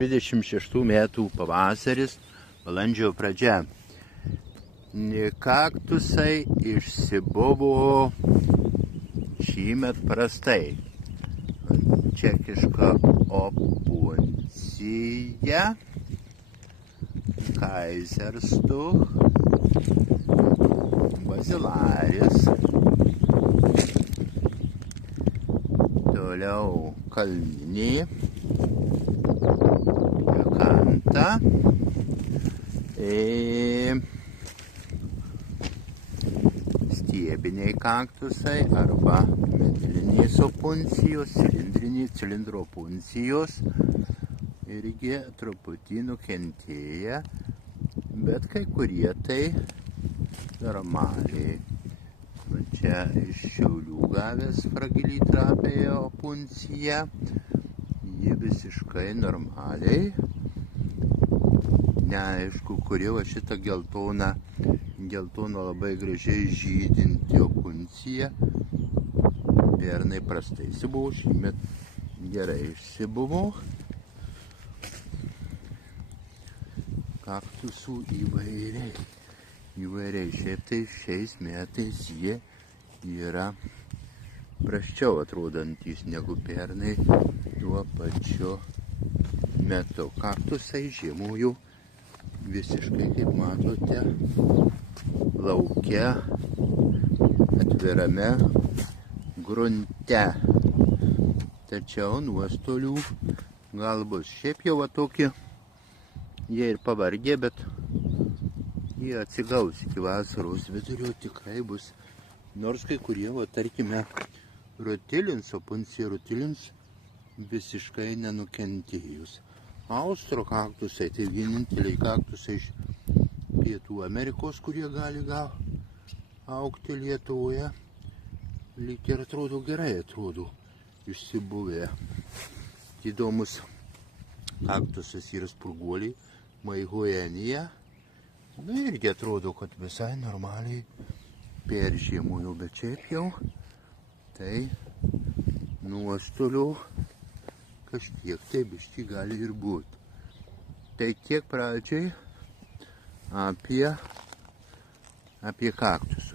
26 metų pavasaris, balandžio pradžia. Kaktusai išsibuvo šįmet prastai. Čekiška opuncija, Kaiserstuch, bazilaris, toliau kalninė, kanta, stiebiniai kaktusai arba medlinės opuncijos, cilindro opuncijos irgi truputį nukentėję, bet kai kurie tai normaliai. Čia iš Šiaulių gavęs fragilį trapiąją opunciją, ji visiškai normaliai. Neaišku, kuri va šitą geltoną labai gražiai žydinti opuncija. Pernai prastai išsibuvo, šįmet gerai išsibuvo. Kaktusų įvairiai. Šiaip tai šiais metais jie yra prasčiau atrodantys negu pernai tuo pačiu metu. Kaktusai žiemojo visiškai, kaip matote, lauke, atvirame grunte. Tačiau nuostolių gal bus. Šiaip jau tokie, jie ir pavargė, bet jie atsigaus iki vasaros vidurio, tikrai bus. Nors kai kurie, tarkime, rutilins, opuncija rutilins visiškai nenukentėjus. Austro kaktusai, tai vieninteliai kaktusai iš Pietų Amerikos, kurie gali augti Lietuvoje. Lyg ir atrodo gerai, išsibuvę. Įdomus kaktusas yra spurguoliai, Maihuenija. Irgi atrodo, kad visai normaliai peržiemojo, bet šiaip jau tai nuostolių kažkiek tai biškį gali ir būti. Tai tiek pradžiai apie kaktus.